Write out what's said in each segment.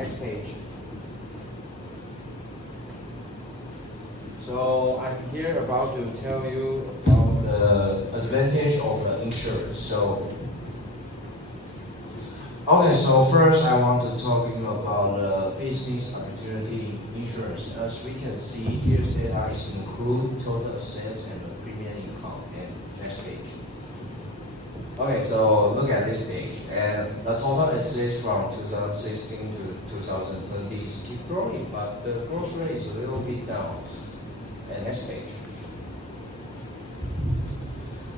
next page. So I'm here about to tell you about the advantage of the insurance. Okay, so first I want to talk about business opportunity insurance. As we can see, here's data is include total assets and the premium income. And next page. Okay, so look at this page, and the total assets from 2016 to 2020 is keep growing, but the growth rate is a little bit down. And next page.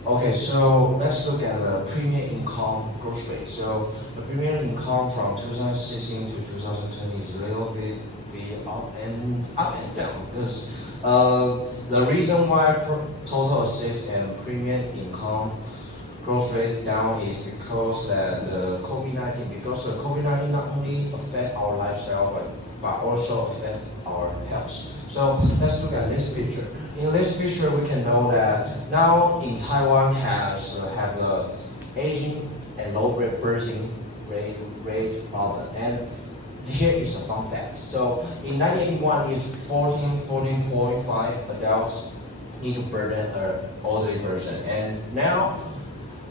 Okay, so let's look at the premium income growth rate. So the premium income from 2016 to 2020 is a little bit up and down because the reason why total assets and premium income growth rate down is because that the COVID-19 not only affect our lifestyle but also affect our health. So let's look at this picture. In this picture, we can know that now in Taiwan have the aging and low birthing rate problem. And here is a fun fact. So in 1981, is 14.5 adults need to burden an elderly person, and now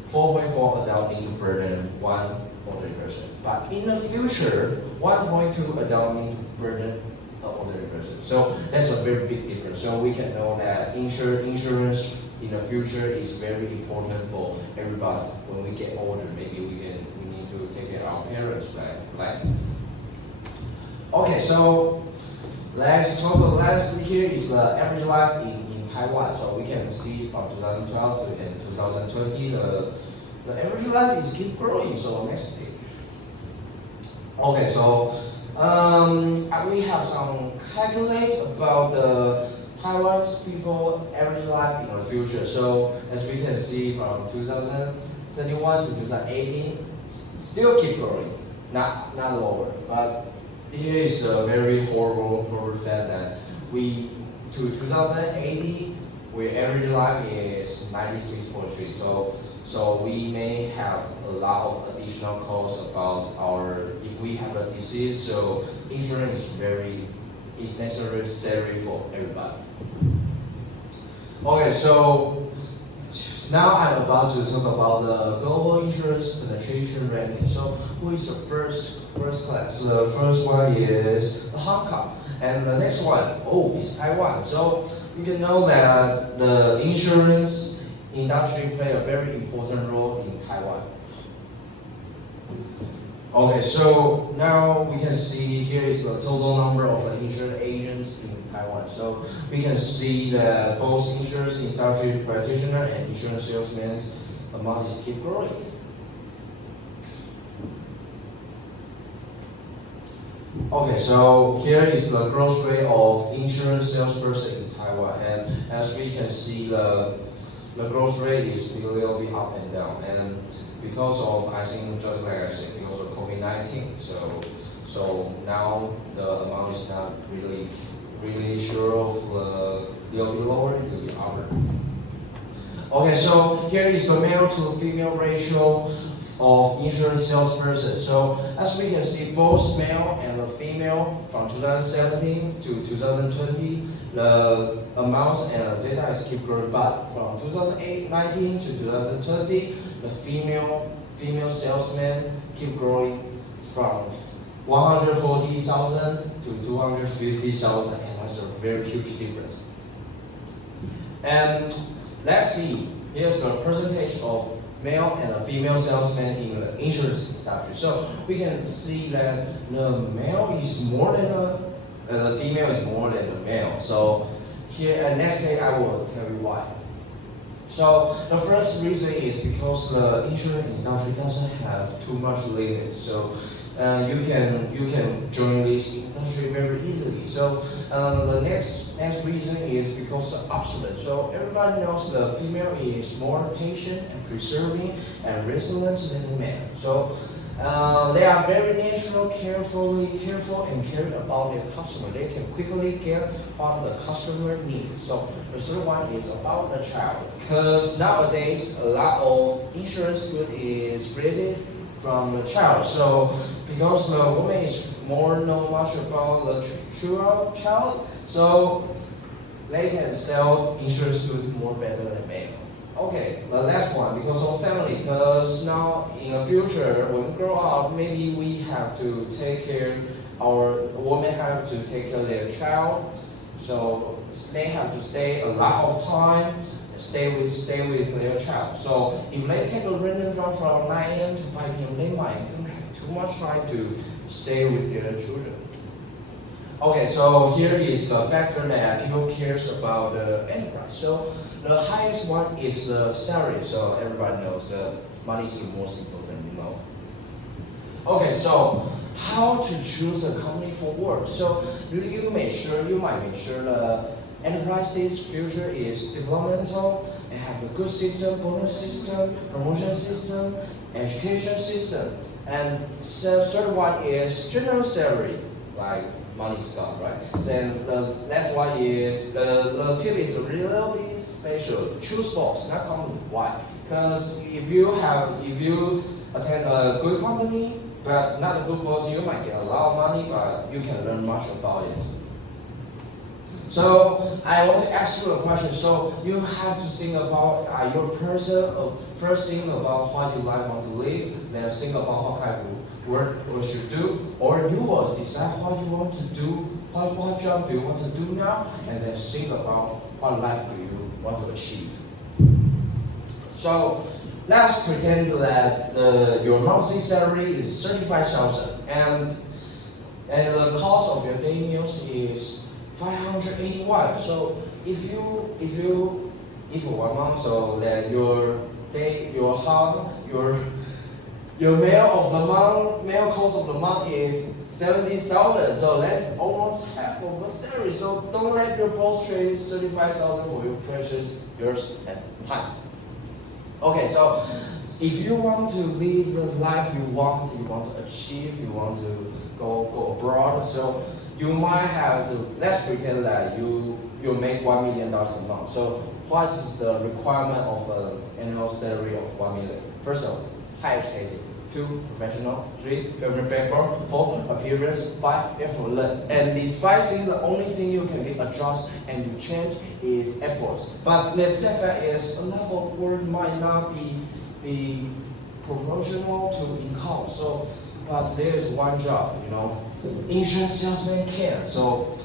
4.4 adults need to burden one elderly person. But in the future, 1.2 adults need to burden an elderly person. So that's a very big difference. So we can know that insurance in the future is very important for everybody. When we get older, maybe we need to take care of our parents, right? Okay, so here is the average life in Taiwan. So we can see from 2012 to 2020, the average life is keep growing. So next page. Okay, so we have some calculate about the Taiwan's people average life in the future. So as we can see from 2021 to 2018, still keep growing, not lower. But here is a very horrible fact that to 2080, our average life is 96.3. So we may have a lot of additional costs about if we have a disease. So insurance is necessary for everybody. Okay, so now I'm about to talk about the global insurance penetration ranking. So who is the first class? The first one is Hong Kong, and the next one, is Taiwan. So you can know that the insurance industry play a very important role in Taiwan. Okay, so now we can see here is the total number of insurance agents in Taiwan. So we can see that both insurance industry practitioner and insurance salesmen amount is keep growing. Okay, so here is the growth rate of insurance salesperson in Taiwan, and as we can see, the growth rate is a little bit up and down, and because of, I think, just like I said, because of COVID-19, so now the amount is not really sure of a little bit lower, a little bit upper. Okay, so here is the male to female ratio of insurance salesperson. So as we can see, both male and the female from 2017 to 2020, the amounts and the data is keep growing, but from 2019 to 2020, the female salesmen keep growing from 140,000 to 250,000, and that's a very huge difference. And let's see, here's the percentage of male and female salesmen in the insurance industry. So we can see that the male is more than the female is more than the male. So here at next page I will tell you why. So the first reason is because the insurance industry doesn't have too much limits. So you can join this industry very easily. So the next reason is because of observant. So everybody knows the female is more patient and preserving and resilient than the man. So they are very natural, careful and caring about their customer. They can quickly get what the customer needs. So the third one is about the child, because nowadays a lot of insurance good is created from the child. So because the woman is more know much about the true child, so they can sell insurance goods more better than male. Okay, the last one, because of family, because now in the future, when we grow up, maybe we have to take care, our women have to take care of their child, so they have to stay a lot of time, stay with their child. So if they take a random job from 9 a.m. to 5 p.m., they might don't have too much time to stay with their children. Okay, so here is the factor that people cares about the enterprise. So the highest one is the salary. So everybody knows the money is the most important, you know. Okay, so how to choose a company for work? So you might make sure the enterprise's future is developmental and have a good system, bonus system, promotion system, education system. And the third one is general salary, like money's gone, right? Then the next one is the tip is really special. Choose boss, not company. Why? Because if you attend a good company but not a good boss, you might get a lot of money, but you can learn much about it. So I want to ask you a question. So you have to think about your person. First think about what you like want to live. Then think about what kind of work you should do, or you will decide what you want to do, what job do you want to do now, and then think about what life do you want to achieve. So let's pretend that your monthly salary is 35,000, and the cost of your daily meals is 581. So if for 1 month, so that your meal cost of the month is 70,000. So that's almost half of the salary. So don't let your boss trade 35,000 for your precious years and time. Okay, so if you want to live the life you want to achieve, you want to go abroad, so you might have to, let's pretend that you make $1 million a month. So what is the requirement of an annual salary of 1 million? First of all, high educated. 2, professional. 3, family background. 4, appearance. 5, effort. And these 5 things, the only thing you can adjust and you change is efforts. But the setback is a level of work might not be proportional to income. So, but there is one job, you know, insurance salesman can. So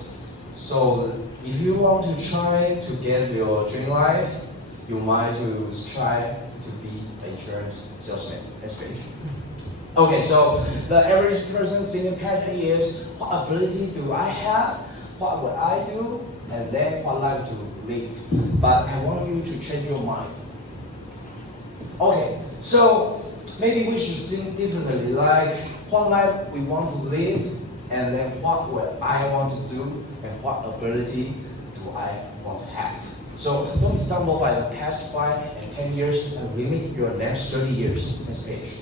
if you want to try to get your dream life, you might to try to be an insurance salesman. Next page. Okay, so the average person's thinking pattern is what ability do I have, what would I do, and then what life to live. But I want you to change your mind. Okay, so maybe we should think differently, like what life we want to live, and then what would I want to do, and what ability do I want to have. So don't be stumbled by the past 5 and 10 years and limit your next 30 years. Next page.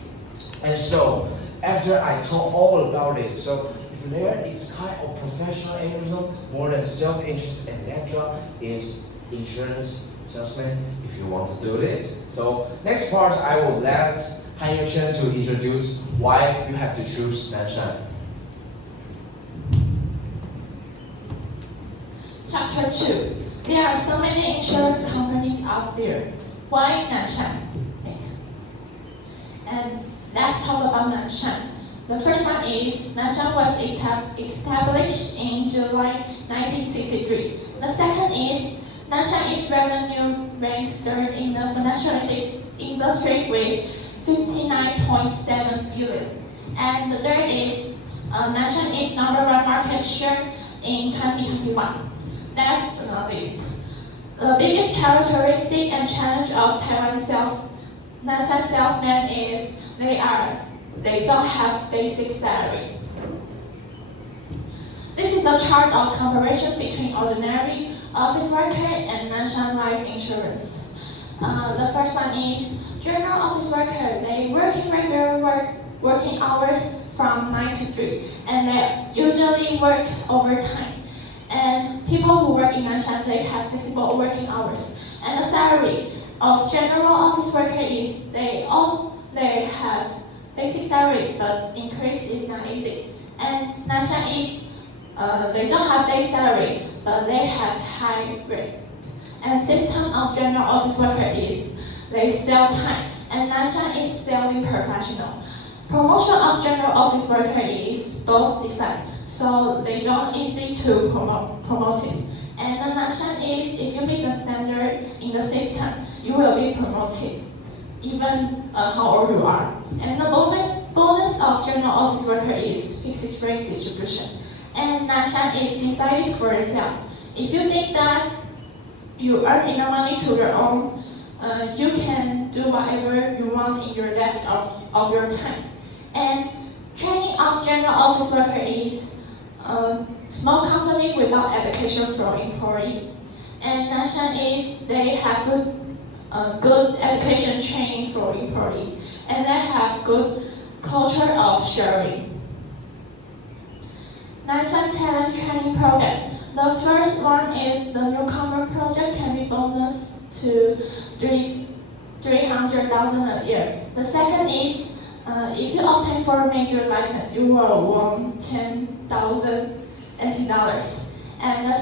And so after I told all about it, so if there is kind of professional interest more than self-interest, and that job is insurance salesman if you want to do it. So next part I will let Han Chen to introduce why you have to choose Nanshan. Chapter 2. There are so many insurance companies out there. Why Nanshan? Next. And let's talk about Nanshan. The first one is Nanshan was established in July 1963. The second is Nanshan is revenue ranked third in the financial industry with 59.7 billion. And the third is Nanshan is #1 market share in 2021. Last but not least, the biggest characteristic and challenge of Taiwan Nanshan salesmen is they don't have basic salary. This is a chart of comparison between ordinary office worker and Nanshan life insurance. The first one is general office worker. They work in regular working hours from 9 to 3, and they usually work overtime. And people who work in Nanshan, they have flexible working hours. And the salary of general office worker is they have basic salary, but increase is not easy. And Nanshan is, they don't have base salary, but they have high rate. And system of general office worker is they sell time, and Nanshan is selling professional. Promotion of general office worker is both design, so they don't easy to promote it. And the Nanshan is if you meet the standard in the system, you will be promoted, even how old you are. And the bonus of general office worker is fixed rate distribution. And Nanshan is decided for yourself. If you think that you earn enough money to your own, you can do whatever you want in your left of your time. And training of general office worker is a small company without education for employee. And Nanshan is they have good education training for employee, and they have good culture of sharing. Nanshan Talent Training Program. The first one is the newcomer project can be bonus to 300,000 a year. The second is if you obtain for a major license, you will won $10,000 NT. And the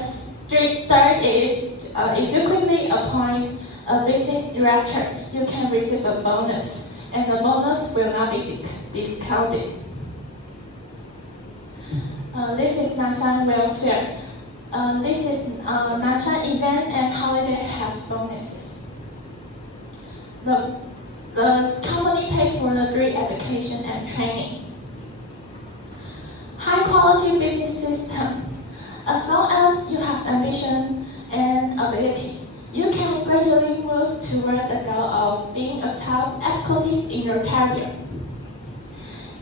third is if you quickly appoint a business director, you can receive a bonus, and the bonus will not be discounted. This is Nanshan Welfare. This is Nanshan event and holiday has bonuses. The company pays for the degree education and training. High quality business system. As long as you have ambition and ability, you can gradually move toward the goal of being a top executive in your career.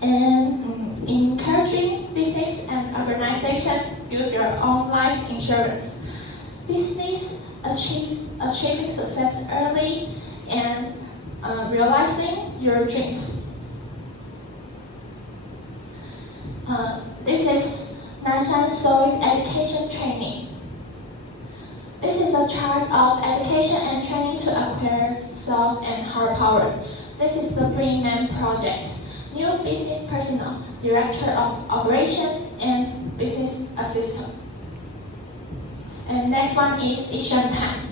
And encouraging business and organization build your own life insurance. Business achieving success early and realizing your dreams. This is Nanshan Solid Education Training. This is a chart of education and training to acquire soft and hard power. This is the Pre-Man project. New business personnel, director of operation, and business assistant. And next one is Yishan Pan.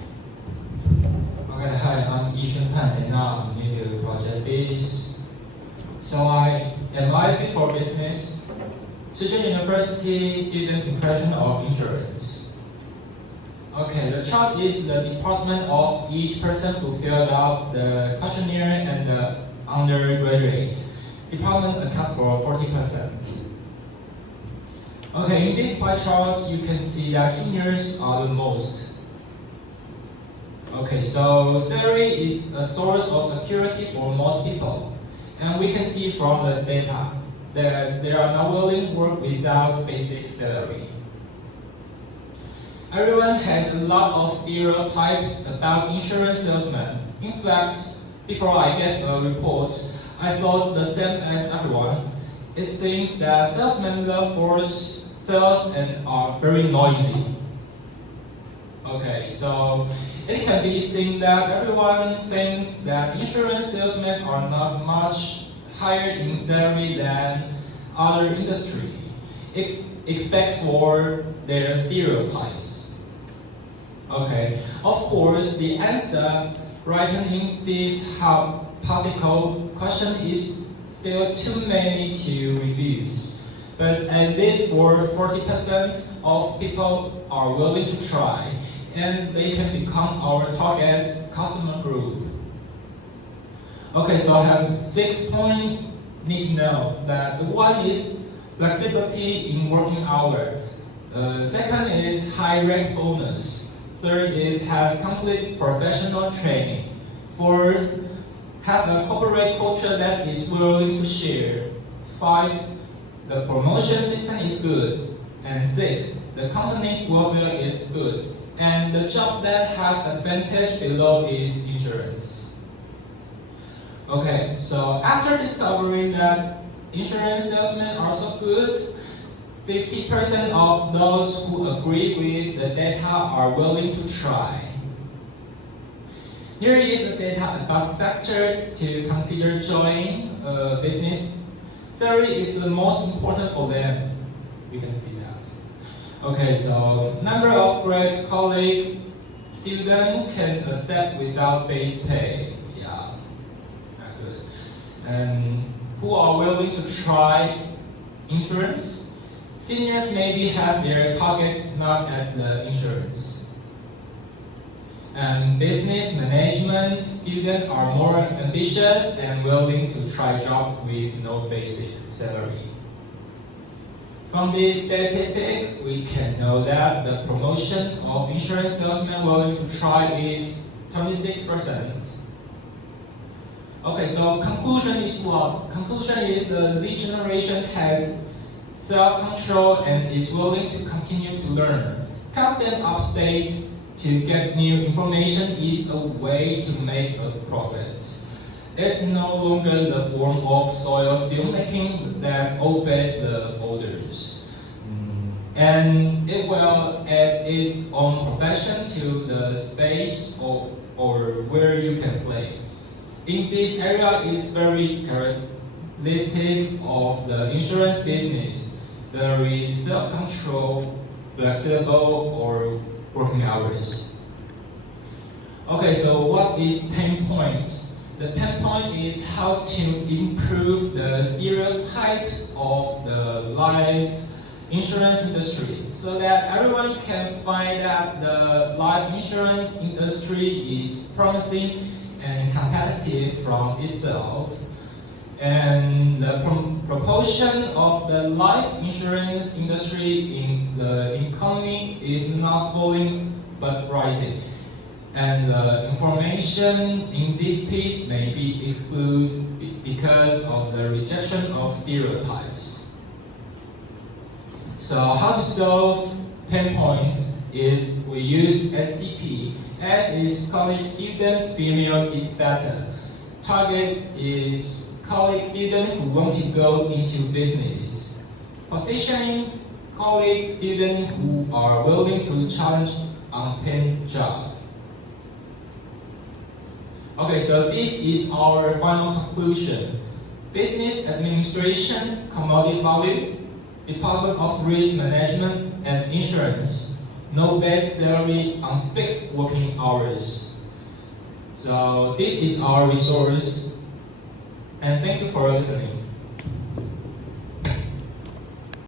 Okay, hi, I'm Yishan Pan, and now I'm new to project biz. So am I fit for business? Suzhou University student impression of insurance. Okay, the chart is the department of each person who filled out the questionnaire and the undergraduate. Department accounts for 40%. Okay, in these pie charts, you can see that juniors are the most. Okay, so salary is a source of security for most people. And we can see from the data that they are not willing to work without basic salary. Everyone has a lot of stereotypes about insurance salesmen. In fact, before I get a report, I thought the same as everyone. It seems that salesmen love force sales and are very noisy. Okay, so it can be seen that everyone thinks that insurance salesmen are not much higher in salary than other industry, except for their stereotypes. Okay, of course, the answer written in this hypothetical question is still too many to refuse. But at least for 40% of people are willing to try, and they can become our target customer group. Okay, so I have 6 points need to know. That one is flexibility in working hour. Second is high rank bonus. Third is has complete professional training. Fourth, have a corporate culture that is willing to share. 5, the promotion system is good. And 6, the company's welfare is good. And the job that have advantage below is insurance. Okay, so after discovering that insurance salesmen are so good, 50% of those who agree with the data are willing to try. Here is the data about factor to consider joining a business. Salary is the most important for them. we can see that. Okay, so number of grades colleague student can accept without base pay. Yeah, not good. And who are willing to try insurance? Seniors maybe have their targets not at the insurance. And business management students are more ambitious and willing to try job with no basic salary. From this statistic, we can know that the promotion of insurance salesmen willing to try is 26%. Okay, so conclusion is what? Conclusion is the Z generation has self-control and is willing to continue to learn. Constant updates to get new information is a way to make a profit. It's no longer the form of soil steelmaking that obeys the orders. And it will add its own profession to the space or where you can play. In this area is very characteristic of the insurance business. There is self-control, flexible, or working hours. Okay, so what is pain point? The pain point is how to improve the stereotypes of the life insurance industry so that everyone can find that the life insurance industry is promising and competitive from itself. And the proportion of the life insurance industry in the economy is not falling but rising. And the information in this piece may be excluded because of the rejection of stereotypes. So how to solve pain points is we use STP. S is college students, female is better. Target is college student who want to go into business. Positioning, college students who are willing to challenge unpaid job. Okay, so this is our final conclusion. Business administration, commodity value, Department of Risk Management and Insurance. No base salary on fixed working hours. So this is our resource. And thank you for listening.